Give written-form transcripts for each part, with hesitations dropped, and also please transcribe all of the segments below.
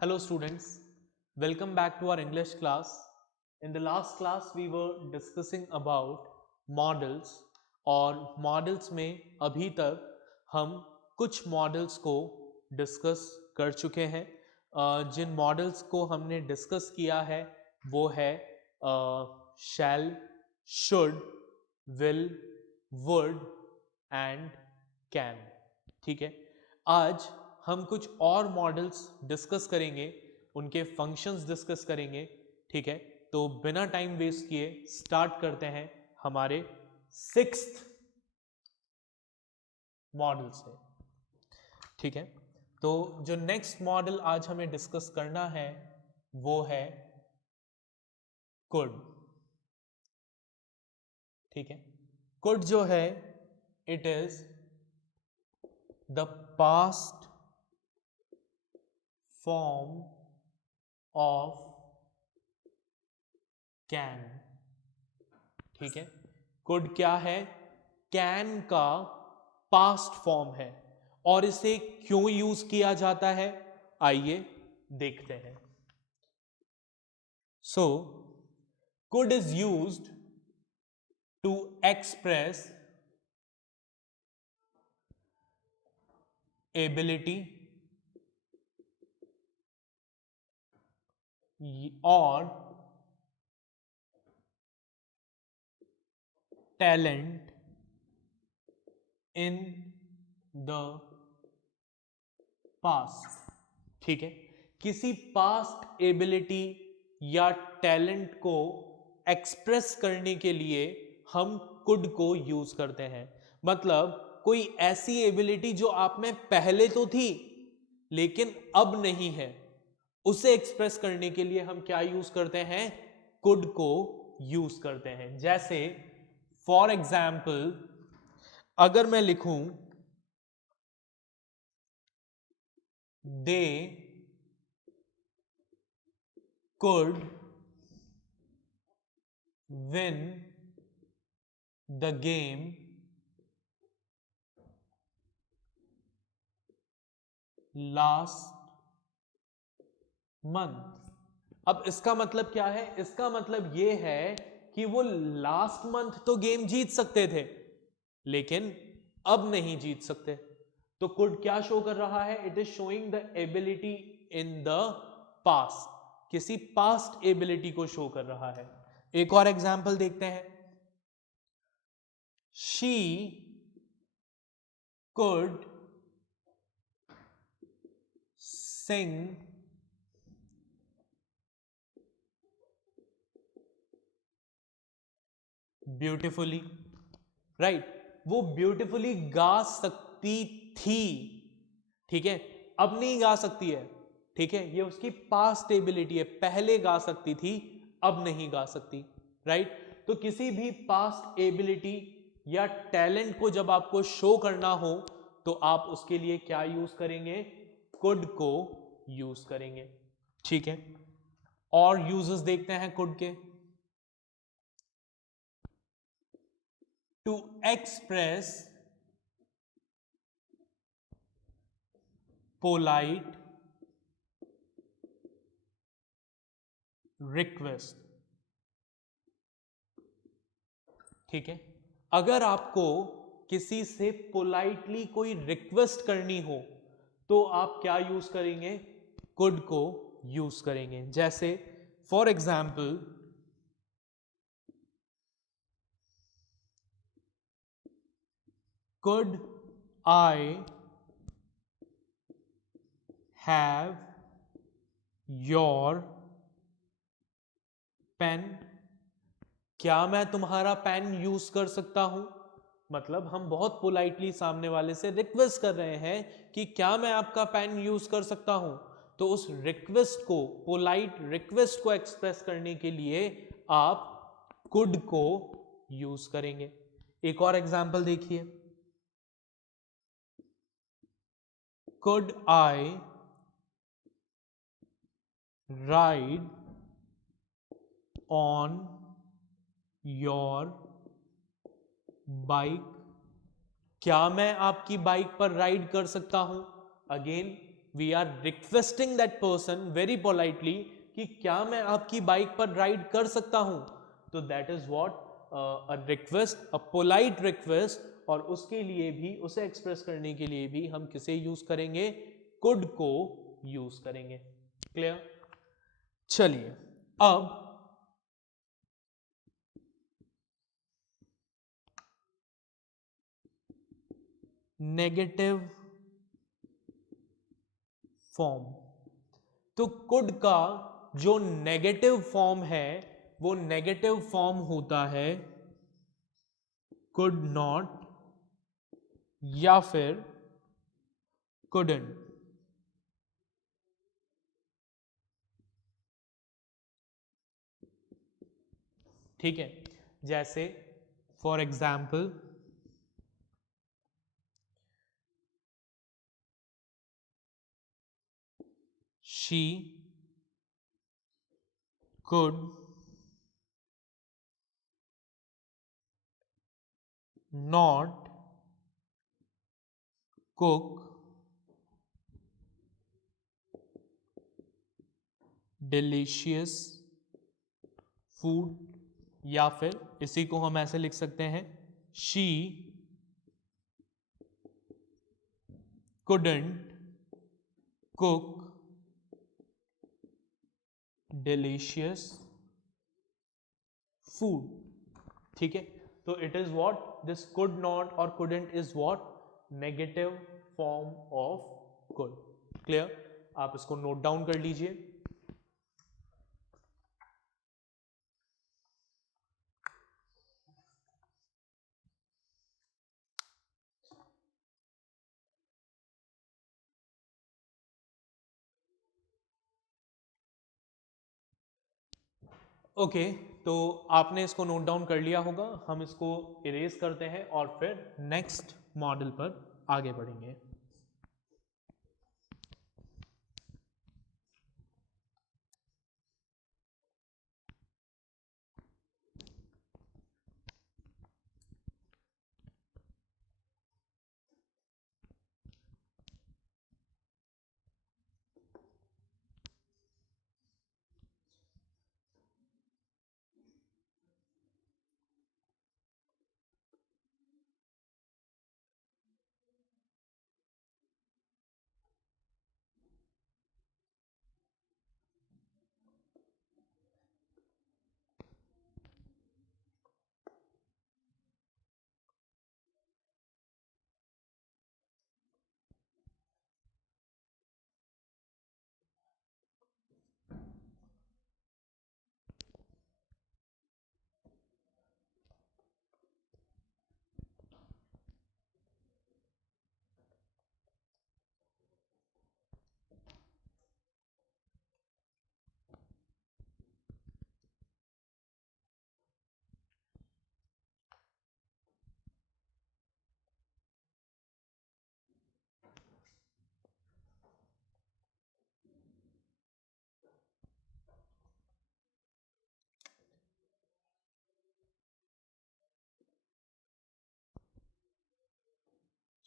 Hello students, welcome back to our English class. In the last class we were discussing about models और models में अभी तक हम कुछ models को discuss कर चुके हैं। जिन models को हमने discuss किया है वो है shall, should, will, would and can। ठीक है, आज हम कुछ और मॉडल्स डिस्कस करेंगे, उनके फंक्शंस डिस्कस करेंगे। ठीक है, तो बिना टाइम वेस्ट किए स्टार्ट करते हैं हमारे सिक्स्थ मॉडल से। ठीक है, तो जो नेक्स्ट मॉडल आज हमें डिस्कस करना है वो है कुड। ठीक है, कुड जो है it is the past form of can. ठीक है, कुड क्या है? कैन का पास्ट फॉर्म है और इसे क्यों यूज किया जाता है आइए देखते हैं। So could is used to express ability और टैलेंट इन द पास्ट। ठीक है, किसी पास्ट एबिलिटी या टैलेंट को एक्सप्रेस करने के लिए हम कुड को यूज करते हैं। मतलब कोई ऐसी एबिलिटी जो आप में पहले तो थी लेकिन अब नहीं है, उसे एक्सप्रेस करने के लिए हम क्या यूज करते हैं? कुड को यूज करते हैं। जैसे फॉर एग्जाम्पल अगर मैं लिखूं दे could win the game last month। अब इसका मतलब क्या है? इसका मतलब यह है कि वो लास्ट मंथ तो गेम जीत सकते थे लेकिन अब नहीं जीत सकते। तो कुड क्या शो कर रहा है? It is showing the ability in the past, किसी पास्ट एबिलिटी को शो कर रहा है। एक और एग्जांपल देखते हैं। She could sing beautifully. Right, वो ब्यूटिफुली गा सकती थी। ठीक है, अब नहीं गा सकती है। ठीक है, ये उसकी पास्ट एबिलिटी है, पहले गा सकती थी अब नहीं गा सकती। राइट, तो किसी भी पास्ट एबिलिटी या टैलेंट को जब आपको शो करना हो तो आप उसके लिए क्या यूज करेंगे? कुड को यूज करेंगे। ठीक है, और यूजेस देखते हैं कुड के। To express polite request. ठीक है, अगर आपको किसी से पोलाइटली कोई रिक्वेस्ट करनी हो तो आप क्या यूज करेंगे? कुड को यूज करेंगे। जैसे for example could I have your pen? क्या मैं तुम्हारा पेन यूज कर सकता हूं? मतलब हम बहुत पोलाइटली सामने वाले से रिक्वेस्ट कर रहे हैं कि क्या मैं आपका पेन यूज कर सकता हूं। तो उस रिक्वेस्ट को, पोलाइट रिक्वेस्ट को एक्सप्रेस करने के लिए आप कुड को यूज करेंगे। एक और एग्जांपल देखिए। Could I ride on your bike? क्या मैं आपकी बाइक पर राइड कर सकता हूं? Again we are requesting that person very politely कि क्या मैं आपकी बाइक पर राइड कर सकता हूं, तो that is what a request, a polite request. और उसके लिए भी, उसे एक्सप्रेस करने के लिए भी हम किसे यूज करेंगे, कुड को यूज करेंगे। क्लियर? चलिए अब नेगेटिव फॉर्म। तो कुड का जो नेगेटिव फॉर्म है वो नेगेटिव फॉर्म होता है कुड नॉट या फिर कुडंट। ठीक है, जैसे for example she could not cook delicious food, या फिर इसी को हम ऐसे लिख सकते हैं, she couldn't cook delicious food। ठीक है, तो it is what, this could not और couldn't is what, negative form of could. Clear? आप इसको नोट डाउन कर लीजिए। ओके, तो आपने इसको नोट डाउन कर लिया होगा। हम इसको इरेज करते हैं और फिर नेक्स्ट मॉडल पर आगे बढ़ेंगे।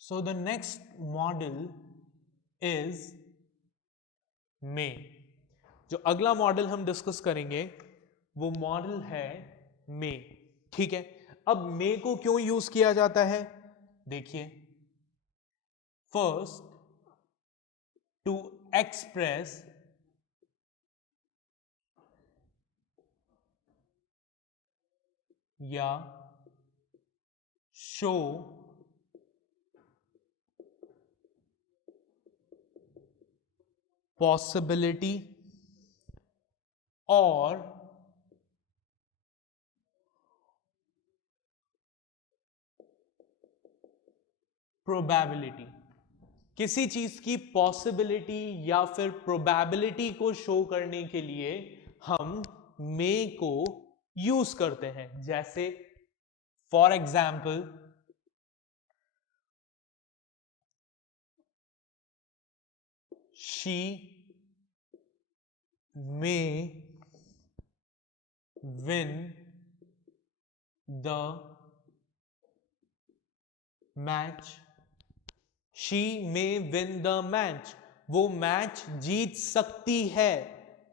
So the next model is may। जो अगला मॉडल हम डिस्कस करेंगे वो मॉडल है मे। ठीक है, अब मे को क्यों यूज किया जाता है, देखिए, फर्स्ट टू एक्सप्रेस या शो पॉसिबिलिटी और प्रोबेबिलिटी। किसी चीज की पॉसिबिलिटी या फिर प्रोबेबिलिटी को शो करने के लिए हम मे को यूज करते हैं। जैसे for example she may win the match. She may win the match, वो मैच जीत सकती है।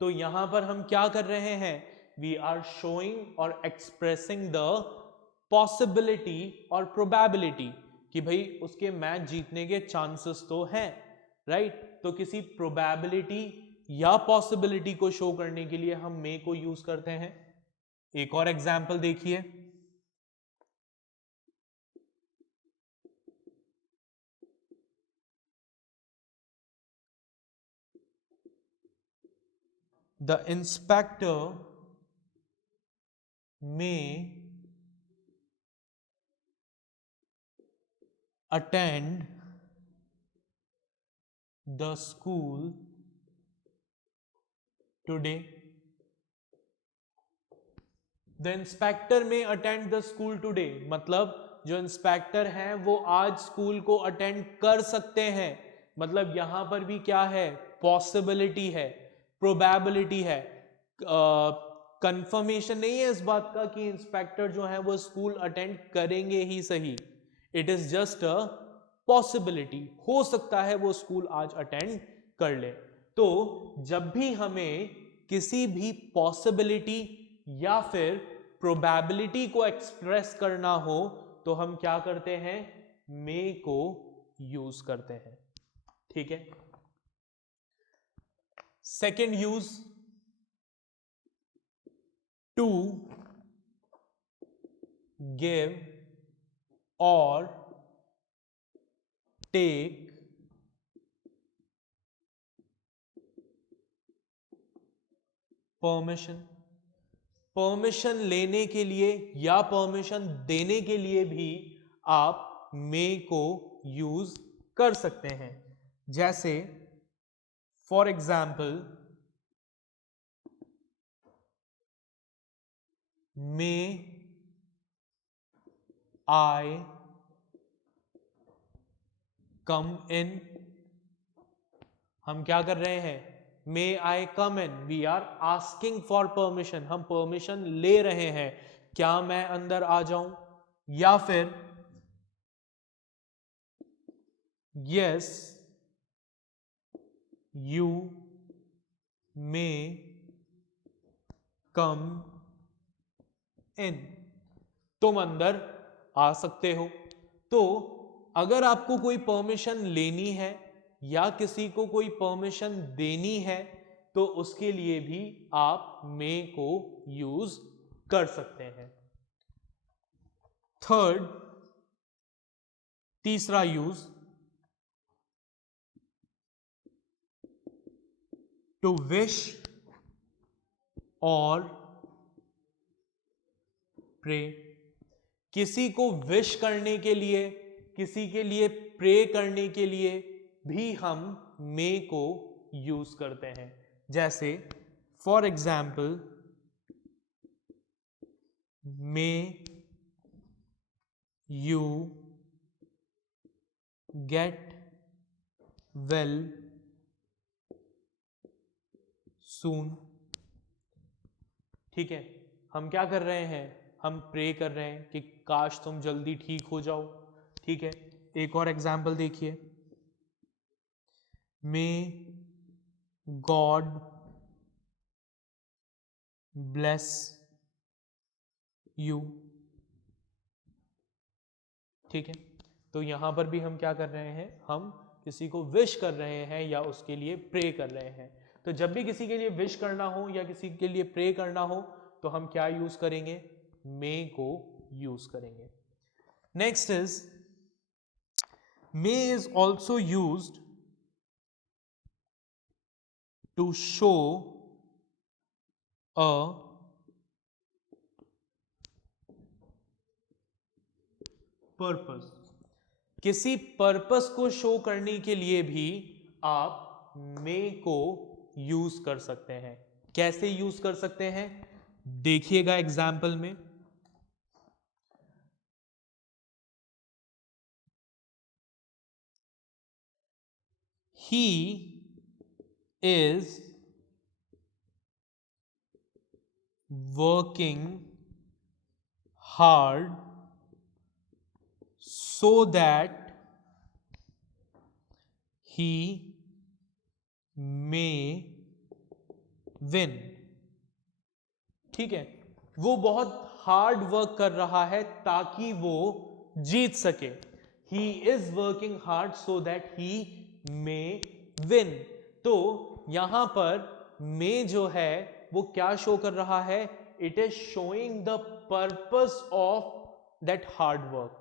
तो यहां पर हम क्या कर रहे हैं, वी आर शोइंग और एक्सप्रेसिंग द पॉसिबिलिटी और प्रोबेबिलिटी कि भाई उसके मैच जीतने के चांसेस तो हैं, राइट। तो किसी प्रोबेबिलिटी या पॉसिबिलिटी को शो करने के लिए हम मे को यूज करते हैं। एक और एग्जाम्पल देखिए, the inspector may attend the school today. The inspector may attend the school today, मतलब जो इंस्पेक्टर हैं वो आज स्कूल को अटेंड कर सकते हैं। मतलब यहां पर भी क्या है, पॉसिबिलिटी है, प्रोबेबिलिटी है, कंफर्मेशन नहीं है इस बात का कि इंस्पेक्टर जो है वो स्कूल अटेंड करेंगे ही सही। It is just a possibility, हो सकता है वो स्कूल आज अटेंड कर ले। तो जब भी हमें किसी भी पॉसिबिलिटी या फिर प्रोबेबिलिटी को एक्सप्रेस करना हो तो हम क्या करते हैं, मे को यूज करते हैं। ठीक है। सेकेंड यूज, टू गिव और टेक परमिशन। परमिशन लेने के लिए या परमिशन देने के लिए भी आप मे को यूज कर सकते हैं। जैसे for example, may I come इन। हम क्या कर रहे हैं, may I come in, we are asking for permission, हम परमिशन ले रहे हैं, क्या मैं अंदर आ जाऊं। या फिर यस यू मे कम इन, तुम अंदर आ सकते हो। तो अगर आपको कोई परमिशन लेनी है या किसी को कोई परमिशन देनी है तो उसके लिए भी आप मे को यूज कर सकते हैं। थर्ड, तीसरा यूज, टू विश और प्रे। किसी को विश करने के लिए, किसी के लिए प्रे करने के लिए भी हम मे को यूज करते हैं। जैसे for example, may you get well soon. ठीक है, हम क्या कर रहे हैं, हम प्रे कर रहे हैं कि काश तुम जल्दी ठीक हो जाओ। ठीक है। एक और एग्जाम्पल देखिए, मे गॉड ब्लेस यू। ठीक है। तो यहां पर भी हम क्या कर रहे हैं, हम किसी को विश कर रहे हैं या उसके लिए प्रे कर रहे हैं। तो जब भी किसी के लिए विश करना हो या किसी के लिए प्रे करना हो तो हम क्या यूज करेंगे, मे को यूज करेंगे। Next is, may is also used to show a purpose. किसी पर्पस को शो करने के लिए भी आप मे को यूज कर सकते हैं। कैसे यूज कर सकते हैं, देखिएगा एग्जाम्पल में, he is working hard so that he may win. ठीक है, वो बहुत हार्ड वर्क कर रहा है ताकि वो जीत सके। He is working hard so that he may win. तो यहां पर मे जो है वो क्या शो कर रहा है? It is showing the purpose of that hard work,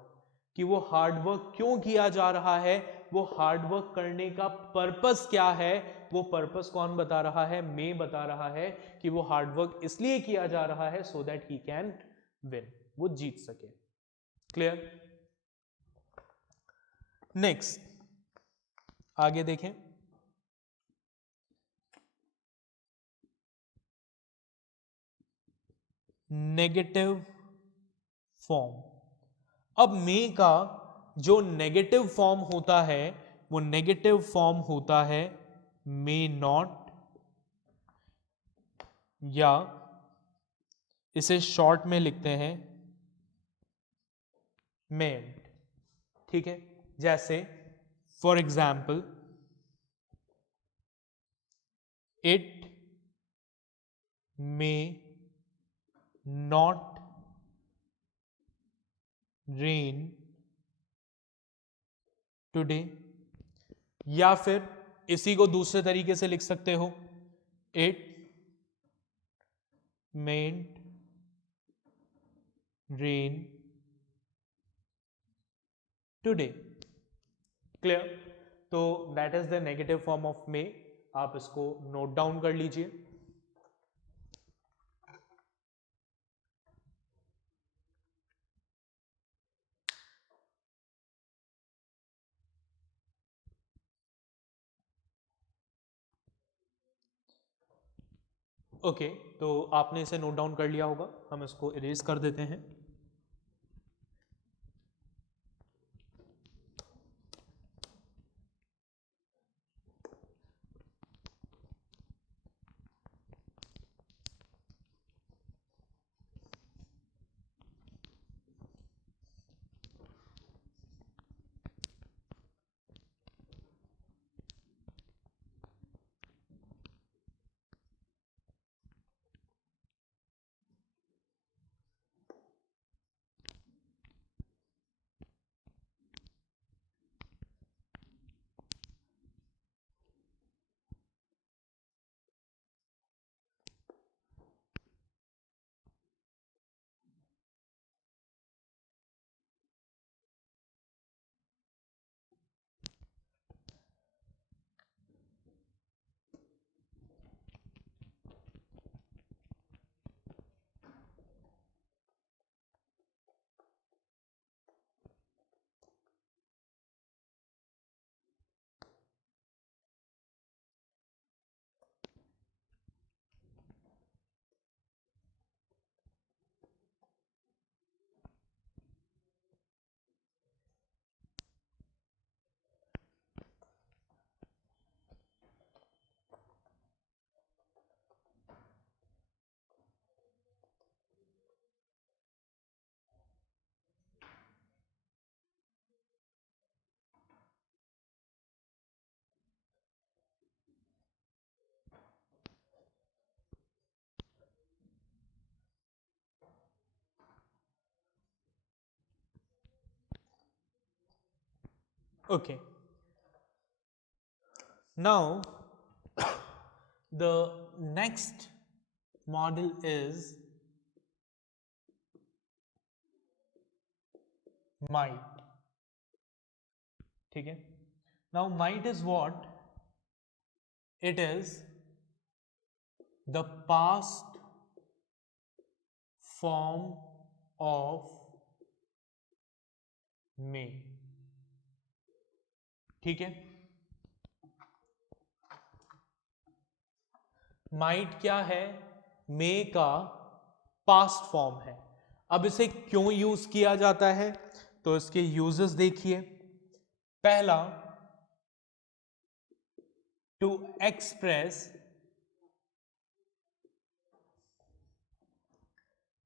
कि वो हार्ड वर्क क्यों किया जा रहा है, वो हार्ड वर्क करने का पर्पस क्या है। वो पर्पस कौन बता रहा है? मे बता रहा है कि वो हार्ड वर्क इसलिए किया जा रहा है so that he can win, वो जीत सके। क्लियर? नेक्स्ट आगे देखें। Negative form. अब मे का जो नेगेटिव फॉर्म होता है वो नेगेटिव फॉर्म होता है मे नॉट, या इसे शॉर्ट में लिखते हैं मेंट। ठीक है, जैसे for example it may not rain today, या फिर इसी को दूसरे तरीके से लिख सकते हो, it mayn't rain today. Clear? तो that is the negative form of may. आप इसको नोट डाउन कर लीजिए। ओके, तो आपने इसे नोट डाउन कर लिया होगा, हम इसको इरेज कर देते हैं। Okay, now the next model is might. ठीक है, now might is what? It is the past form of may. ठीक है, माइट क्या है? मे का पास्ट फॉर्म है। अब इसे क्यों यूज किया जाता है? तो इसके यूजेस देखिए। पहला, टू एक्सप्रेस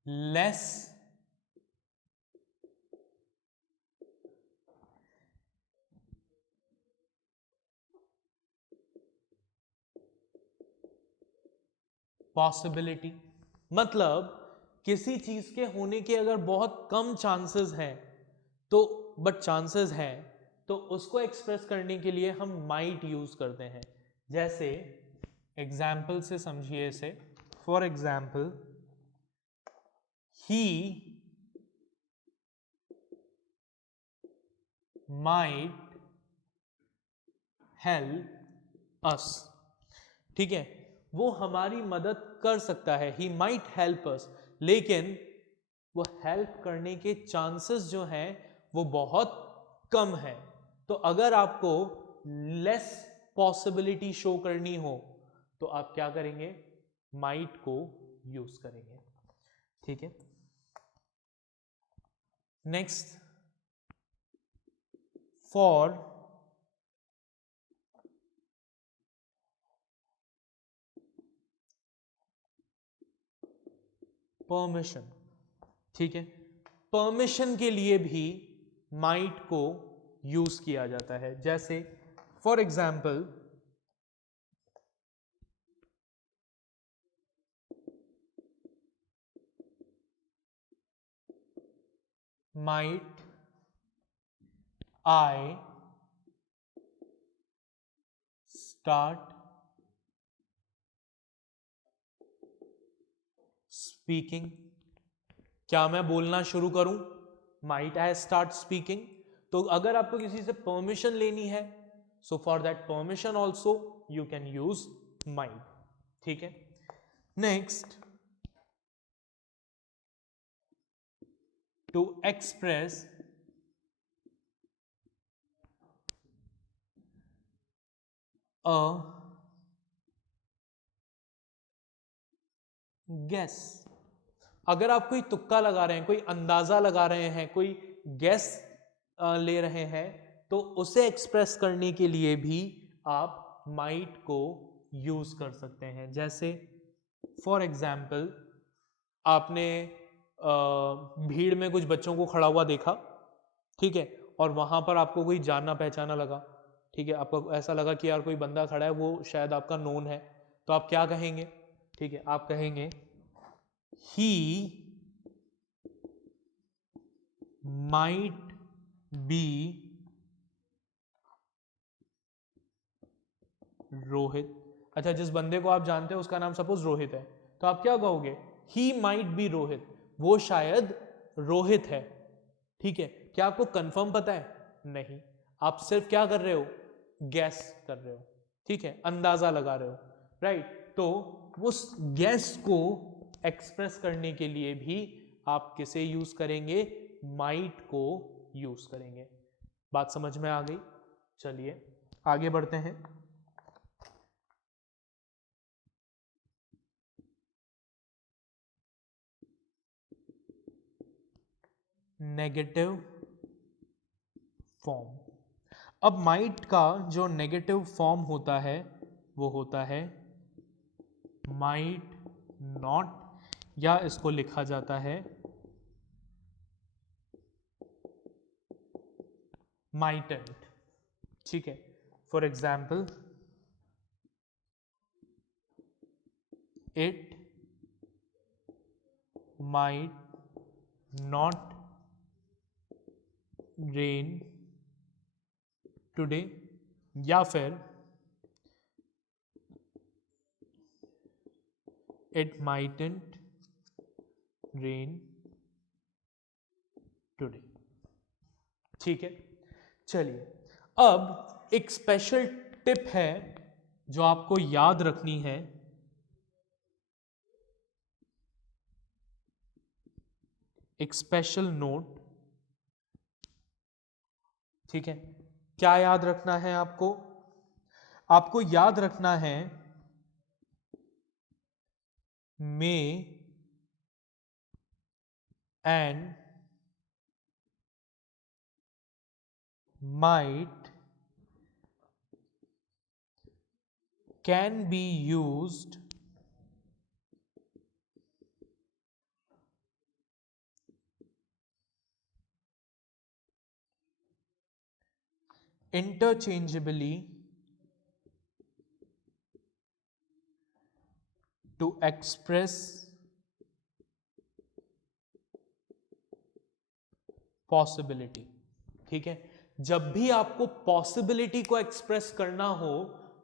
लेस पॉसिबिलिटी, मतलब किसी चीज के होने के अगर बहुत कम चांसेस हैं तो बट चांसेस हैं तो उसको एक्सप्रेस करने के लिए हम माइट यूज करते हैं। जैसे एग्जाम्पल से समझिए इसे। For example, he might help us. ठीक है, वो हमारी मदद कर सकता है, ही माइट हेल्प अस, लेकिन वो हेल्प करने के चांसेस जो हैं वो बहुत कम है। तो अगर आपको लेस पॉसिबिलिटी शो करनी हो तो आप क्या करेंगे, माइट को यूज करेंगे। ठीक है, नेक्स्ट, फॉर परमिशन। ठीक है, परमिशन के लिए भी माइट को यूज किया जाता है। जैसे for example, might I start speaking, क्या मैं बोलना शुरू करूं, माइट आई स्टार्ट स्पीकिंग। तो अगर आपको किसी से परमिशन लेनी है, so for that permission also you can use might. ठीक है, next, to express a guess. अगर आप कोई तुक्का लगा रहे हैं, कोई अंदाजा लगा रहे हैं, कोई गेस ले रहे हैं, तो उसे एक्सप्रेस करने के लिए भी आप माइट को यूज कर सकते हैं। जैसे फॉर एग्जाम्पल, आपने भीड़ में कुछ बच्चों को खड़ा हुआ देखा, ठीक है, और वहां पर आपको कोई जानना पहचाना लगा। ठीक है, आपको ऐसा लगा कि यार कोई बंदा खड़ा है, वो शायद आपका नोन है, तो आप क्या कहेंगे, ठीक है, आप कहेंगे ही माइट बी रोहित। अच्छा, जिस बंदे को आप जानते हैं उसका नाम सपोज रोहित है, तो आप क्या कहोगे, ही माइट बी रोहित, वो शायद रोहित है। ठीक है, क्या आपको कंफर्म पता है, नहीं, आप सिर्फ क्या कर रहे हो, गैस कर रहे हो। ठीक है, अंदाजा लगा रहे हो, राइट। तो उस गैस को एक्सप्रेस करने के लिए भी आप किसे यूज करेंगे, माइट को यूज करेंगे। बात समझ में आ गई? चलिए आगे बढ़ते हैं। Negative form. अब माइट का जो नेगेटिव फॉर्म होता है वो होता है माइट नॉट, या इसको लिखा जाता है माइटेंट। ठीक है, for example, it might not rain today, या फिर इट माइटेंट रेन टुडे। ठीक है, चलिए अब एक स्पेशल टिप है जो आपको याद रखनी है। एक स्पेशल नोट, ठीक है, क्या याद रखना है आपको, आपको याद रखना है may and might can be used interchangeably to express possibility। ठीक है, जब भी आपको possibility को express करना हो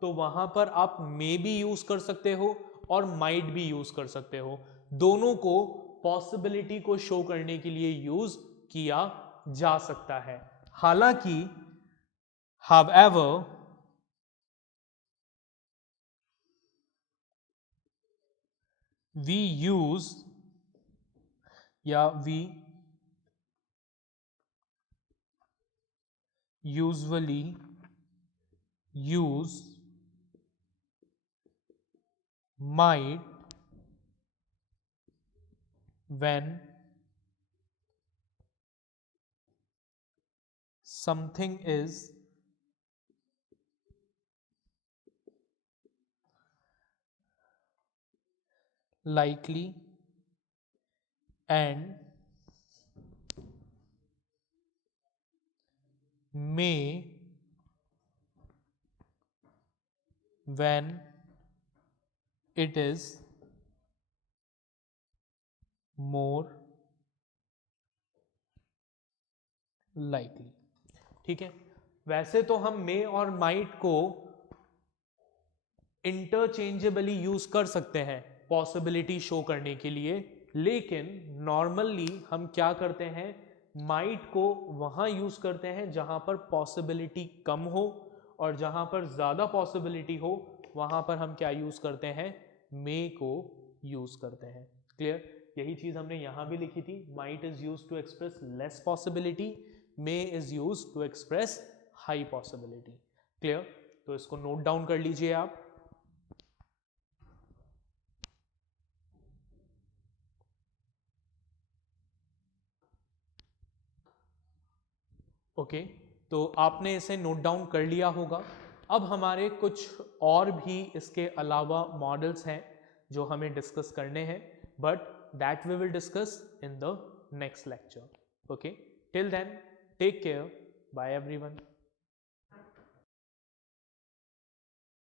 तो वहां पर आप may भी यूज कर सकते हो और might भी यूज कर सकते हो। दोनों को possibility को शो करने के लिए यूज किया जा सकता है। हालांकि however we use या we usually use might when something is likely and may when it is more likely। ठीक है, वैसे तो हम may और might को इंटरचेंजेबली यूज कर सकते हैं पॉसिबिलिटी शो करने के लिए, लेकिन नॉर्मली हम क्या करते हैं, माइट को वहां यूज करते हैं जहां पर पॉसिबिलिटी कम हो, और जहां पर ज्यादा पॉसिबिलिटी हो वहां पर हम क्या यूज करते हैं, मे को यूज करते हैं। क्लियर, यही चीज हमने यहां भी लिखी थी, might is use to express less possibility, may is use to express high possibility. Clear, तो इसको नोट डाउन कर लीजिए आप। ओके, तो आपने इसे नोट डाउन कर लिया होगा। अब हमारे कुछ और भी इसके अलावा मॉडल्स हैं जो हमें डिस्कस करने हैं, but that we will discuss in the next lecture. Okay, till then take care, bye everyone.